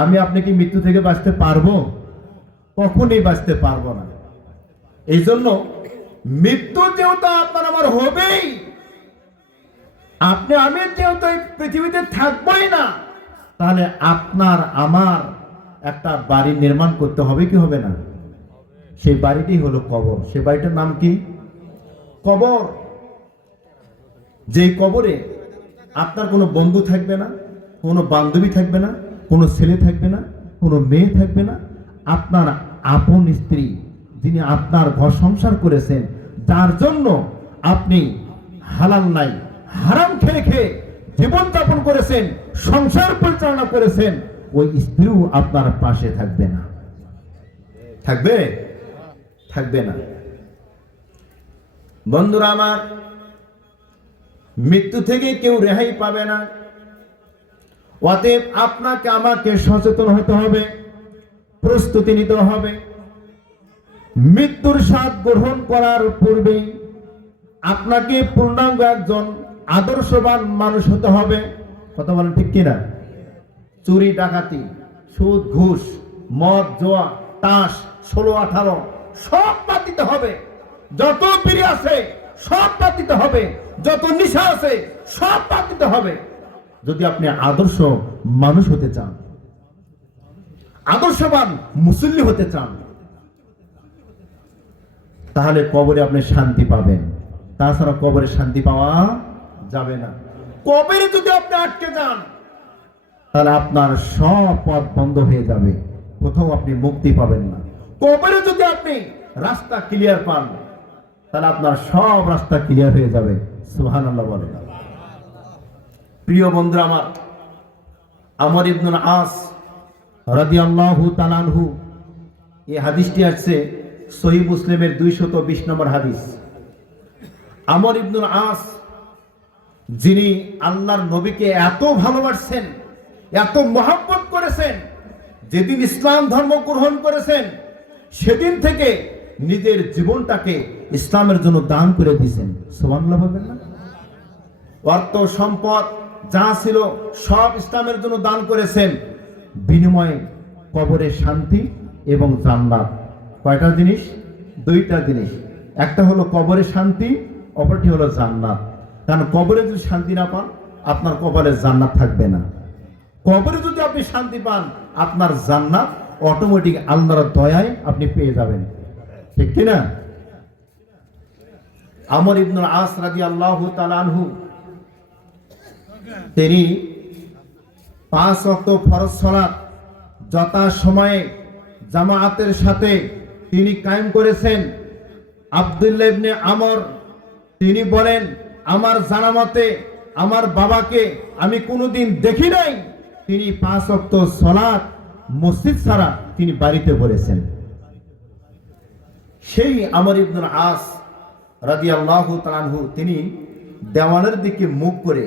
আমি আপনি কি মৃত্যু থেকে বাঁচতে পারবো? কখনোই বাঁচতে পারবো না। এই জন্য মৃত্যু যেহেতু আপনার আমার হবেই, আপনি আমি যেহেতু এই পৃথিবীতে থাকবোই না, তাহলে আপনার আমার একটা বাড়ি নির্মাণ করতে হবে কি হবে না? সেই বাড়িটি হলো কবর। সেই বাড়িটার নাম কি? কবর। যেই কবরে আপনার কোনো বন্ধু থাকবে না, কোনো বান্ধবী থাকবে না, কোনো ছেলে থাকবে না, কোনো মেয়ে থাকবে না। আপনার আপন স্ত্রী, যিনি আপনার ঘর সংসার করেছেন, যার জন্য আপনি হালাল নাই হারাম খেয়ে খেয়ে জীবনযাপন করেছেন, সংসার পরিচালনা করেছেন, ওই স্ত্রীও আপনার পাশে থাকবে না। থাকবে? থাকবে না। বন্ধুরা আমার, মৃত্যু থেকে কেউ রেহাই পাবে না। অতএব আপনাকে আমাকে সচেতন হতে হবে, প্রস্তুতি নিতে হবে। মৃত্যুর স্বাদ গ্রহণ করার পূর্বে আপনাকে পূর্ণাঙ্গ একজন আদর্শবান মানুষ হতে হবে। কথা বলেন ঠিক কিনা? চুরি ডাকাতি, সুদ ঘুষ, মদ জুয়া, তাস, 16-18 সব বাদ দিতে হবে। যত বিড়ি আছে সব বাদ দিতে হবে, যত নেশা আছে সব বাদ দিতে হবে। যদি আপনি আদর্শ মানুষ হতে চান, আদর্শবান মুসল্লি হতে চান, তাহলে কবরে আপনি শান্তি পাবেন। তাছাড়া কবরে শান্তি পাওয়া যাবে না। কবরে যদি আপনি আটকে যান, তাহলে আপনার সব পথ বন্ধ হয়ে যাবে, কোথাও আপনি মুক্তি পাবেন না। কবরে যদি আপনি রাস্তা ক্লিয়ার পান, তাহলে আপনার সব রাস্তা ক্লিয়ার হয়ে যাবে। সুবহানাল্লাহ বলেন। প্রিয় বন্ধুরা আমার, আমর ইবনুল আস রাদিয়াল্লাহু তাআলা আনহু, এই হাদিসটি আসছে সহিহ মুসলিমের 220 নম্বর হাদিস। আমর ইবনুল আস, যিনি আল্লাহর নবীকে এত ভালোবাসছেন, এত মহব্বত করেছেন, যেদিন ইসলাম ধর্ম গ্রহণ করেছেন সেদিন থেকে নিজের জীবনটাকে ইসলামের জন্য দান করে দিয়েছেন। সুবহানাল্লাহ বলবেন না? অর্থ সম্পদ যা ছিল সব ইসলামের জন্য দান করেছেন, বিনিময়ে কবরের শান্তি এবং জান্নাত। কয়টা জিনিস? দুইটা জিনিস। একটা হলো কবরের শান্তি, অপরটি হলো জান্নাত। কারণ কবরে যদি শান্তি না পান, আপনার কবরে জান্নাত থাকবে না। কবরে যদি আপনি শান্তি পান, আপনার জান্নাত অটোমেটিক আল্লাহর দয়ায় আপনি পেয়ে যাবেন। ঠিক কিনা? আমর ইবনুল আস রাদিয়াল্লাহু তাআলা আনহু, তিনি 5 ওয়াক্ত ফরজ সালাত যথা সময়ে জামাআতের সাথে তিনি কায়েম করেছেন। আব্দুল্লাহ ইবনে আমর তিনি বলেন, আমার জানা মতে আমার বাবাকে আমি কোনোদিন দেখি নাই তিনি 5 ওয়াক্ত সালাত মসজিদ ছাড়া তিনি বাড়িতে পড়েছেন। সেই আমর ইবনুল আস রাদিয়াল্লাহু তাআলা আনহু, তিনি দেওয়ালের দিকে মুখ করে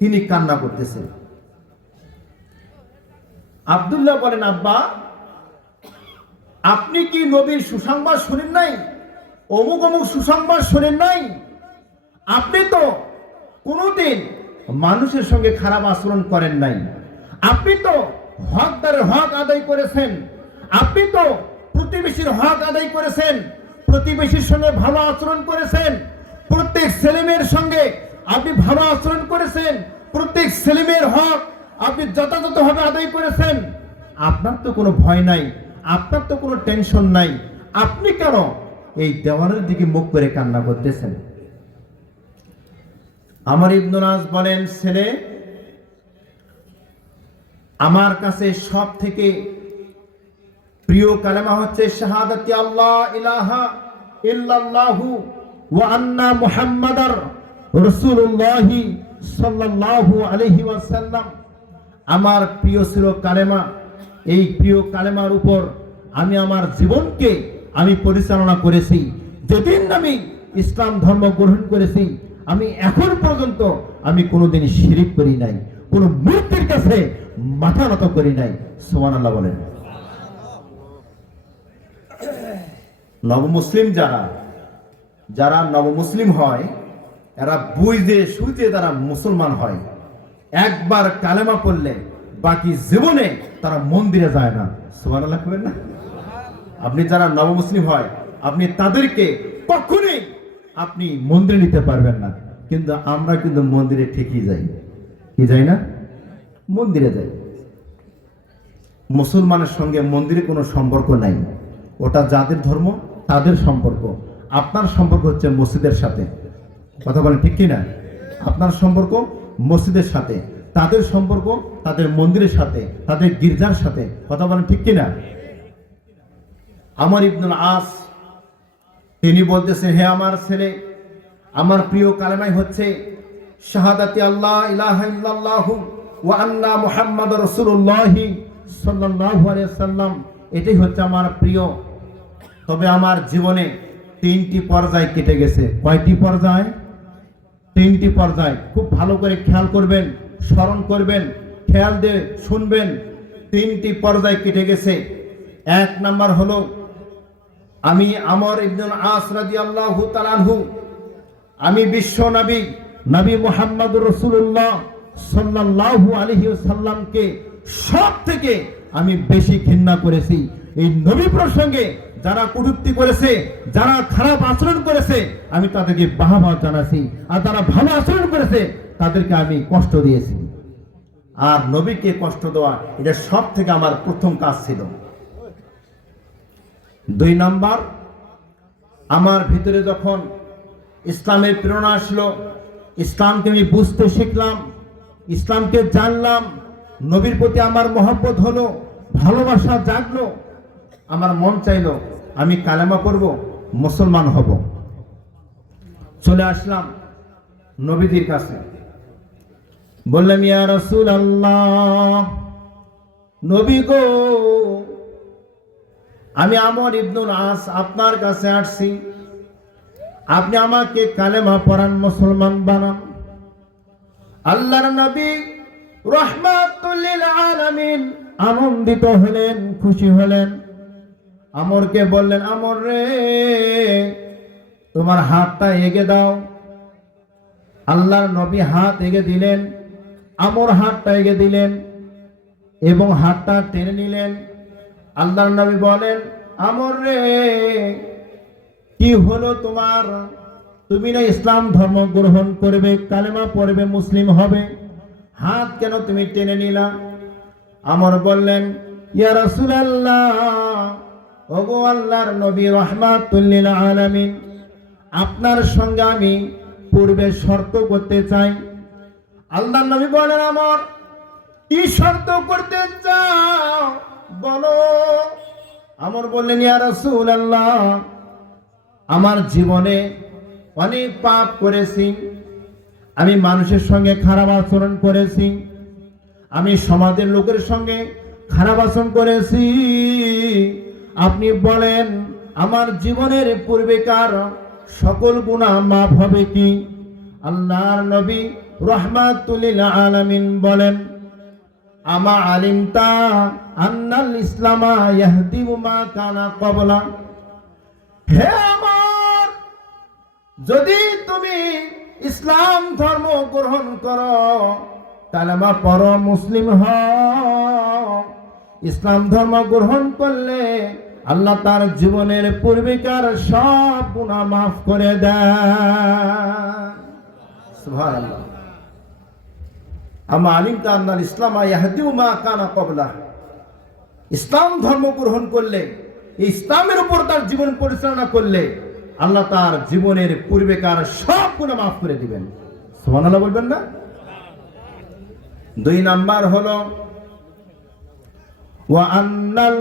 তিনি কান্না করতেছেন। আব্দুল্লাহ বলেন, আব্বা, আপনি কি নবীর সুসংবাদ শুনেন নাই? অমুক অমুক সুসংবাদ শুনেন নাই? আপনি তো কোনোদিন মানুষের সঙ্গে খারাপ আচরণ করেন নাই। আপনি তো হকদারের হক আদায় করেছেন। আপনি তো প্রতিবেশীর হক আদায় করেছেন, প্রতিবেশীর সঙ্গে ভালো আচরণ করেছেন, প্রত্যেক ছেলেমেয়ের সঙ্গে আপনি ভালো আচরণ করেছেন, প্রত্যেক ছেলেমেয়ের হক আপনি যথাযথভাবে আদায় করেছেন। আপনার তো কোনো ভয় নাই, আপনার তো কোনো টেনশন নাই। আপনি কেন এই দেওয়ালের দিকে মুখ করে কান্না করতেছেন? আমর ইবনুল আস বলেন, ছেলে, আমার কাছে সব থেকে প্রিয় কালেমা হচ্ছে শাহাদাতি আল্লাহ ইলাহা ইল্লাল্লাহু ওয়া আন্না মুহাম্মাদার রাসূলুল্লাহ সাল্লাল্লাহু আলাইহি ওয়াসাল্লাম। আমার প্রিয় ছিল কালেমা। এই প্রিয় কালেমার উপর আমি আমার জীবনকে আমি পরিচালনা করেছি। যেদিন আমি ইসলাম ধর্ম গ্রহণ করেছি, আমি এখন পর্যন্ত আমি কোনোদিন শিরিক করি নাই, কোনো মূর্তির কাছে মাথা নত করি নাই। সুবহানাল্লাহ বলেন। নবমুসলিম যারা নবমুসলিম হয়, এরা বুঝে সুঝে তারা মুসলমান হয়। একবার কালেমা পড়লে বাকি জীবনে তারা মন্দিরে যায় না। সুবহানাল্লাহ বলবেন না? আপনি যারা নবমুসলিম হয় আপনি তাদেরকে কখনোই আপনি মন্দিরে নিতে পারবেন না, কিন্তু আমরা কিন্তু মন্দিরে ঠিকই যাই। কি যাই না? মন্দিরে যাই। মুসলমানের সঙ্গে মন্দিরে কোনো সম্পর্ক নাই, ওটা যাদের ধর্ম তাদের সম্পর্ক। আপনার সম্পর্ক হচ্ছে মসজিদের সাথে। কথা বলেন ঠিক কি না? আপনার সম্পর্ক মসজিদের সাথে, তাদের সম্পর্ক তাদের মন্দিরের সাথে, তাদের গির্জার সাথে। কথা বলেন ঠিক কি না? আমর ইবনুল আস তিনি বলতেছেন, হে আমার ছেলে, আমার প্রিয় কালেমাই হচ্ছে শাহাদাতি আল্লাহ ইলাহা ইল্লাল্লাহু ওয়া আন্না মুহাম্মাদুর রাসূলুল্লাহ সাল্লাল্লাহু আলাইহি ওয়াসাল্লাম। এটাই হচ্ছে আমার প্রিয়। তবে আমার জীবনে 3টি পর্যায় কেটে গেছে। কয়টি পর্যায়? 3টি পর্যায়। খুব ভালো করে খেয়াল করবেন, স্মরণ করবেন, খেয়াল দিয়ে শুনবেন। 3টি পর্যায় কেটে গেছে। 1 নাম্বার হলো আমি আমর ইবনুল আস রাদিয়াল্লাহু তাআলা আনহু, আমি বিশ্ব নবী নবী মুহাম্মদুর রাসূলুল্লাহ সাল্লাল্লাহু আলাইহি ওয়াসাল্লামকে সব থেকে আমি বেশি ঘৃণা করেছি। এই নবী প্রসঙ্গে যারা কটূক্তি করেছে, যারা খারাপ আচরণ করেছে, আমি তাদেরকে বাহবা জানাছি, আর যারা ভালো আচরণ করেছে তাদেরকে আমি কষ্ট দিয়েছি। আর নবীকে কষ্ট দেওয়া এটা সব থেকে আমার প্রথম কাজ ছিল। 2 নাম্বার, আমার ভিতরে যখন ইসলামের প্রেরণা আসলো, ইসলামকে আমি বুঝতে শিখলাম, ইসলামকে জানলাম, নবীর প্রতি আমার মহব্বত হলো, ভালোবাসা জাগলো, আমার মন চাইলো আমি কালেমা পড়ব, মুসলমান হব। চলে আসলাম নবীজির কাছে, বললাম, ইয়া রাসূলুল্লাহ, নবী গো, আমি আমর ইবনুল আস আপনার কাছে আসছি, আপনি আমাকে কালেমা পড়ান, মুসলমান বানান। আল্লাহর নবী রাহমাতুল লিল আলামিন আনন্দিত হলেন, খুশি হলেন। আমরকে বললেন, আমর রে, তোমার হাতটা এগিয়ে দাও। আল্লাহর নবী হাত এগিয়ে দিলেন, আমর হাতটা এগিয়ে দিলেন এবং হাতটা টেনে নিলেন। আল্লাহর নবী বলেন, আমর রে, কি হলো তোমার? তুমি না ইসলাম ধর্ম গ্রহণ করবে, কালেমা পড়বে, মুসলিম হবে, হাত কেন তুমি টেনে নিলা? আমর বললেন, ইয়া রাসূলুল্লাহ, ওগো আল্লাহর নবী রাহমাতুল লিল আলামিন, আপনার সঙ্গে আমি পূর্বে শর্ত করতে চাই। আল্লাহর নবী বলেন, আমর, কি শর্ত করতে চাও বলো। আমর বললেন, ইয়া রাসূলুল্লাহ, আমার জীবনে অনেক পাপ করেছি, আমি মানুষের সঙ্গে খারাপ আচরণ করেছি, আমি সমাজের লোকের সঙ্গে খারাপ আচরণ করেছি। আপনি বলেন আমার জীবনের পূর্বেকার সকল গুনাহ মাফ হবে কি? আল্লাহর নবী রাহমাতুল লিল আলামিন বলেন, আমা আলিমতা আন্নাল ইসলামা ইয়াহদিমু মা কানা ক্বাবলা। হে আমার, যদি তুমি ইসলাম ধর্ম গ্রহণ করো, কালেমা পড়ো, মুসলিম হও, ইসলাম ধর্ম গ্রহণ করলে আল্লাহ তার জীবনের পূর্বেকার সব গুনাহ মাফ করে দেন। সুবহানাল্লাহ। আমা আলিমতা আন্নাল ইসলামা ইয়াহদিমু মা কানা ক্বাবলা। ইসলাম ধর্ম গ্রহণ করলে, ইসলামের উপর তার জীবন পরিচালনা করলে আল্লাহ তার জীবনের পূর্বেকার সব গুনাহ মাফ করে দিবেন। সুবহানাল্লাহ বলবেন না? 2 নাম্বার হলো ওয়া আন্নাল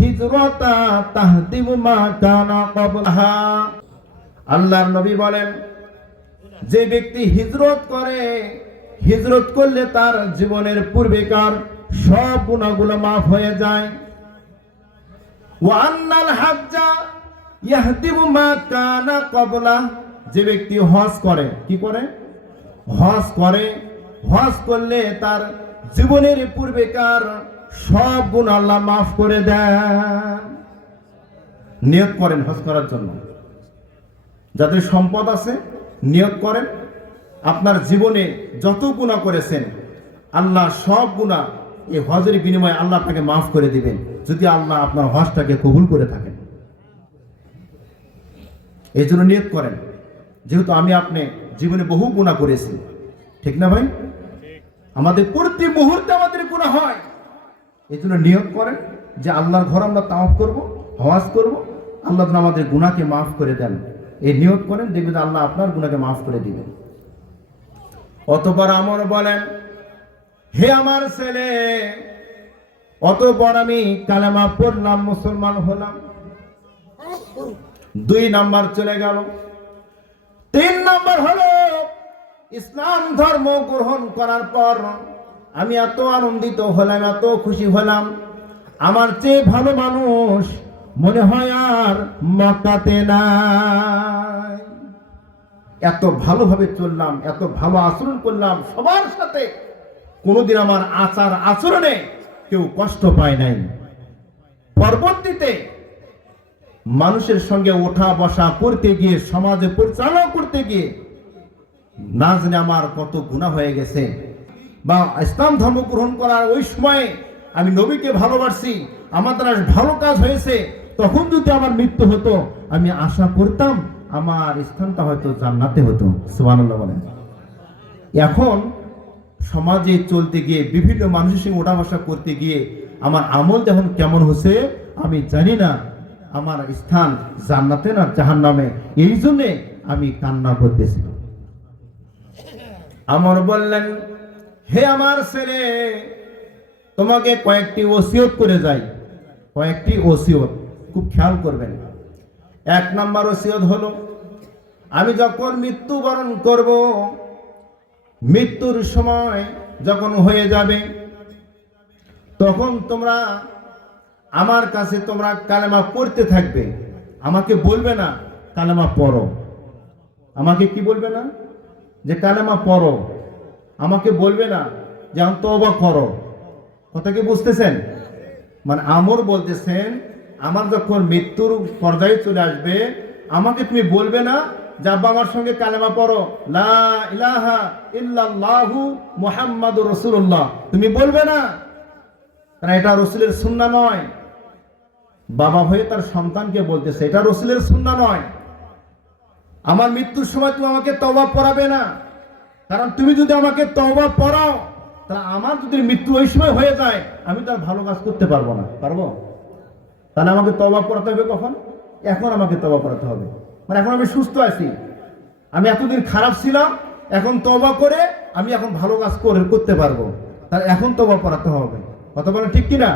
হিজরাতা তাহদিমু মা কানা ক্বাবলাহা। আল্লাহর নবী বলেন, যে ব্যক্তি হিজরত করে, হিজরত করলে তার জীবনের পূর্বেকার সব গুনাহগুলো মাফ হয়ে যায়। ওয়া আন্নাল হাজ্জা ইয়াহদিমু মা কানা ক্বাবলা। যে ব্যক্তি হজ করে, কি করে? হজ করে, হজ করলে তার জীবনের পূর্বেকার সব গুনাহ আল্লাহ মাফ করে দেন। নিয়ত করেন হজ করার জন্য। যাদের সম্পদ আছে নিয়ত করেন, আপনার জীবনে যত গুনাহ করেছেন আল্লাহ সব গুনাহ এই হজের বিনিময়ে আল্লাহ আপনাকে মাফ করে দিবেন, যদি আল্লাহ আপনার হজটাকে কবুল করে থাকেন। এই জন্য নিয়ত করেন, যেহেতু আমি আপনি জীবনে বহু গুনাহ করেছি, ঠিক না ভাই? আমাদের প্রতি মুহূর্তে আমাদের গুনাহ হয়। এই জন্য নিয়ত করেন যে আল্লাহর ঘর আমরা তাওয়াফ করব, হজ করব, আল্লাহ যেন আমাদের গুনাহকে মাফ করে দেন। এই নিয়ত করেন, দেখবেন আল্লাহ আপনার গুনাহকে মাফ করে দিবেন। অতঃপর আমর বলেন, হে আমার ছেলে, অতঃপর আমি কালেমা পড়লাম, মুসলমান হলাম। 2 নাম্বার চলে গেল। 3 নাম্বার হলো ইসলাম ধর্ম গ্রহণ করার পর আমি এত আনন্দিত হলাম, এত খুশি হলাম, আমার চেয়ে ভালো মানুষ মনে হয় আর মক্কাতে নাই। এত ভালোভাবে চললাম, এত ভালো আচরণ করলাম সবার সাথে, কোনোদিন আমার আচার আচরণে কেউ কষ্ট পায় নাই। পরবর্তীতে মানুষের সঙ্গে ওঠা বসা করতে গিয়ে, সমাজে পরিচালনা করতে গিয়ে না জানি আমার কত গুনাহ হয়ে গেছে। বা ইসলাম ধর্ম গ্রহণ করার ওই সময়ে আমি নবীকে ভালোবাসি, আমার দ্বারা ভালো কাজ হয়েছে, তখন যদি আমার মৃত্যু হতো আমি আশা করতাম আমার স্থানটা হয়তো জান্নাতে হতো। সুবহানাল্লাহ বলেন। এখন সমাজে চলতে গিয়ে, বিভিন্ন মানুষের সঙ্গে ওঠা বসা করতে গিয়ে আমার আমল যখন কেমন হচ্ছে আমি জানি না, আমার স্থান জান্নাতে না জাহান্নামে, এই জন্যে আমি কান্না করতেছি। আমর বললেন, হে আমার ছেলে, তোমাকে কয়েকটি ওসিয়ত করে যাই, কয়েকটি ওসিয়ত খুব খেয়াল করবেন। 1 নাম্বার ওসিয়ত হলো, আমি যখন মৃত্যুবরণ করব, মৃত্যুর সময় যখন হয়ে যাবে, তখন তোমরা আমার কাছে তোমরা কালেমা পড়তে থাকবে, আমাকে বলবে না কালেমা পড়ো। আমাকে কি বলবে না? যে কালেমা পড়ো। আমাকে বলবে না যে এখন তওবা করো। কথা কি বুঝতেছেন? মানে আমর বলতেছেন, আমার যখন মৃত্যুর পর্যায়ে চলে আসবে, আমাকে তুমি বলবে না যে আব্বা আমার সঙ্গে কালেমা পড়ো, লা ইলাহা ইল্লাল্লাহু মুহাম্মাদুর রাসূলুল্লাহ, তুমি বলবে না, কারণ এটা রাসূলের সুন্নাহ নয়। বাবা হয়ে তার সন্তানকে বলতেছে, এটা রাসূলের সুন্নাহ নয়। আমার মৃত্যুর সময় তুমি আমাকে তওবা পড়াবে না, কারণ তুমি যদি আমাকে তওবা পড়াও, তা আমার যদি মৃত্যু ওই সময় হয়ে যায়, আমি তার ভালো কাজ করতে পারবো না। পারবো? তাহলে আমাকে তওবা পড়াতে হবে কখন? এখন আমাকে তওবা পড়াতে হবে। মানে এখন আমি সুস্থ আছি, আমি এতদিন খারাপ ছিলাম, এখন তওবা করে আমি এখন ভালো কাজ করতে পারবো, তাহলে এখন তওবা পড়াতে হবে। কথা বলেন ঠিক কিনা?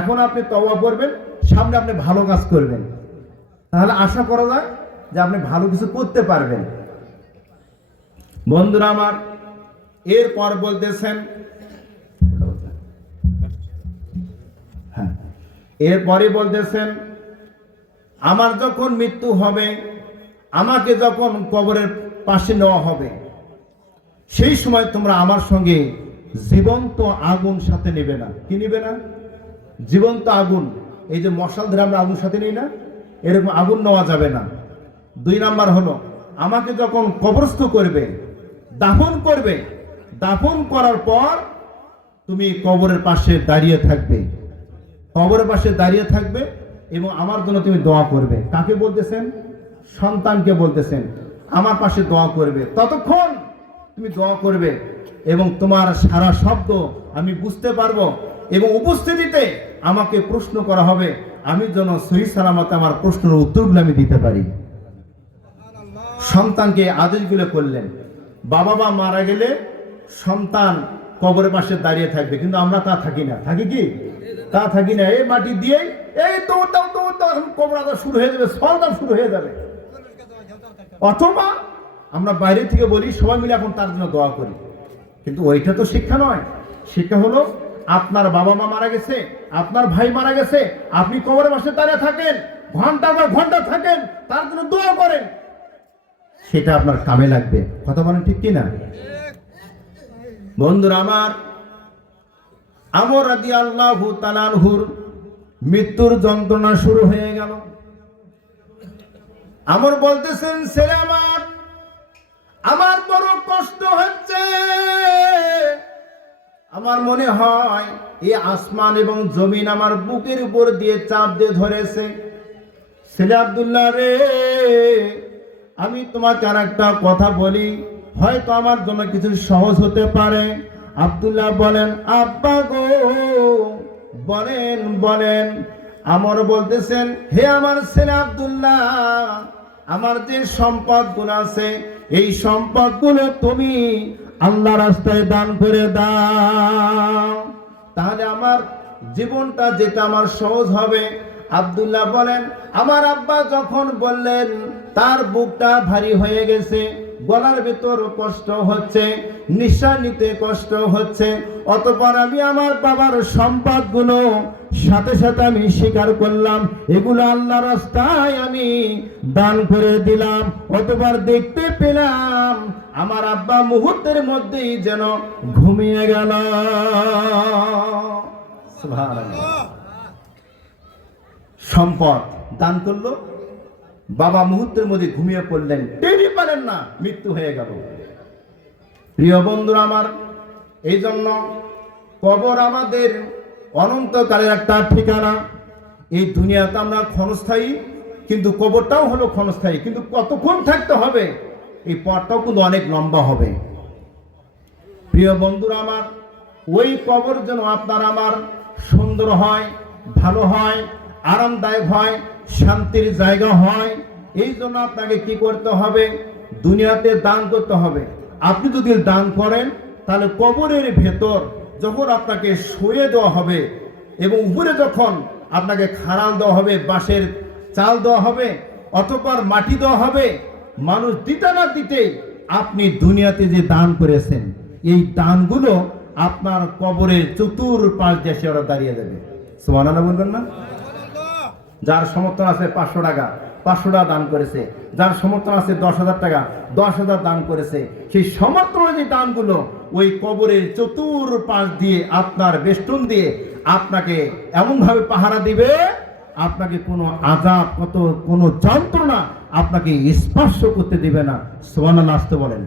এখন আপনি তওবা করবেন, সামনে আপনি ভালো কাজ করবেন, তাহলে আশা করা যায় যে আপনি ভালো কিছু করতে পারবেন। বন্ধুরা আমার, এরপর বলতেছেন, হ্যাঁ, এরপরে বলতেছেন, আমার যখন মৃত্যু হবে, আমাকে যখন কবরের পাশে নেওয়া হবে, সেই সময় তোমরা আমার সঙ্গে জীবন্ত আগুন সাথে নেবে না। কি নেবে না? জীবন্ত আগুন। এই যে মশাল ধরে আমরা আগুন সাথে নিই না, এরকম আগুন নেওয়া যাবে না। 2 নাম্বার হলো, আমাকে যখন কবরস্থ করবে, দাফন করবে, দাফন করার পর তুমি কবরের পাশে দাঁড়িয়ে থাকবে, কবরের পাশে দাঁড়িয়ে থাকবে এবং আমার জন্য তুমি দোয়া করবে। কাকে বলতেছেন? সন্তানকে বলতেছেন, আমার পাশে দোয়া করবে। ততক্ষণ তুমি দোয়া করবে এবং তোমার সারা শব্দ আমি বুঝতে পারবো এবং উপস্থিতিতে আমাকে প্রশ্ন করা হবে, আমি যেন সহি সালামতে আমার প্রশ্নের উত্তরগুলো আমি দিতে পারি। সন্তানকে আদেশগুলো করলেন। বাবা মা মারা গেলে সন্তান কবরের পাশে দাঁড়িয়ে থাকবে, কিন্তু আমরা তা থাকি না। থাকি কি? তা থাকি না। এই মাটি দিয়ে এই দৌড়াও দৌড়াও, এখন কবর আদাব শুরু হয়ে যাবে, সন্তান শুরু হয়ে যাবে। অথবা আমরা বাইরে থেকে বলি সবাই মিলে এখন তার জন্য দোয়া করি, কিন্তু ওইটা তো শিক্ষা নয়। শিক্ষা হলো আপনার বাবা মা মারা গেছে, আপনার ভাই মারা গেছে, আপনি কবরের পাশে দাঁড়িয়ে থাকেন, ঘন্টা বা ঘন্টা থাকেন, তার জন্য দোয়া করেন, সেটা আপনার কামে লাগবে। কথা বলেন ঠিক কিনা? বন্ধুরা আমার, আমর রাদিয়াল্লাহু তাআলা আনহুর মৃত্যুর যন্ত্রণা শুরু হয়ে গেল। আমর বলতেছেন, ছেলে আমার বড় কষ্ট হচ্ছে, আমার মনে হয় এই আসমান এবং জমিন আমার বুকের উপর দিয়ে চাপ দিয়ে ধরেছে। ছেলে আব্দুল্লাহ রে, আমি তোমাকে আর একটা কথা বলি, হয়তো আমার জন্য কিছু সহজ হতে পারে। আব্দুল্লাহ বলেন, আব্বা গো, বলেন বলেন। আমার বলতেছেন, হে আমার ছেলে আব্দুল্লাহ, আমার যে সম্পদগুলো আছে এই সম্পদগুলো তুমি আল্লাহ রাস্তায় দান করে দাও, তাহলে আমার জীবনটা যেটা আমার সহজ হবে। আব্দুল্লাহ বলেন, আমার আব্বা যখন বললেন তার বুকটা ভারী হয়ে গেছে, গলার ভেতর কষ্ট হচ্ছে, নিঃশ্বাস নিতে কষ্ট হচ্ছে। অতঃপর আমি আমার বাবার সম্পদগুলো সাথে সাথে আমি স্বীকার করলাম, এগুলো আল্লাহ রাস্তায় আমি দান করে দিলাম। অতঃপর দেখতে পেলাম আমার আব্বা মুহূর্তের মধ্যেই যেন ঘুমিয়ে গেল। সুবহানাল্লাহ। সম্পদ দান করলো, বাবা মুহূর্তের মধ্যে ঘুমিয়ে পড়লেন, টেরই পারেন না, মৃত্যু হয়ে গেল। প্রিয় বন্ধুরা আমার, এই জন্য কবর আমাদের অনন্তকালের একটা ঠিকানা। এই দুনিয়াতে আমরা ক্ষণস্থায়ী, কিন্তু কবরটাও হলো ক্ষণস্থায়ী, কিন্তু কতক্ষণ থাকতে হবে এই পথটাও কিন্তু অনেক লম্বা হবে। প্রিয় বন্ধুরা আমার, ওই কবর যেন আপনার আমার সুন্দর হয়, ভালো হয়, আরামদায়ক হয়, শান্তির জায়গা হয়, এই জন্য আপনাকে কি করতে হবে? দুনিয়াতে দান করতে হবে। আপনি যদি দান করেন তাহলে কবরের ভেতর যখন আপনাকে শুয়ে দেওয়া হবে এবং উপরে যখন আপনাকে খাড়াল দেওয়া হবে, বাঁশের চাল দেওয়া হবে, অতঃপর মাটি দেওয়া হবে, মানুষ দিতে না দিতে আপনি দুনিয়াতে যে দান করেছেন এই দানগুলো আপনার কবরের চতুর্পাশ দেশে ওরা দাঁড়িয়ে যাবে। সুবহানাল্লাহ বলবেন না? যার সমর্থন আছে 500 টাকা, 500 টাকা দান করেছে। যার সমর্থন আছে 10,000 টাকা, 10,000 দান করেছে। সেই সমর্থন যে দানগুলো ওই কবরের চতুর্পাশ দিয়ে আপনার বেষ্টন দিয়ে আপনাকে এমনভাবে পাহারা দিবে, আপনাকে কোনো আযাব, কোনো যন্ত্রণা আপনাকে স্পর্শ করতে দিবে না। সুবহানাল্লাহ আসতে বলেন।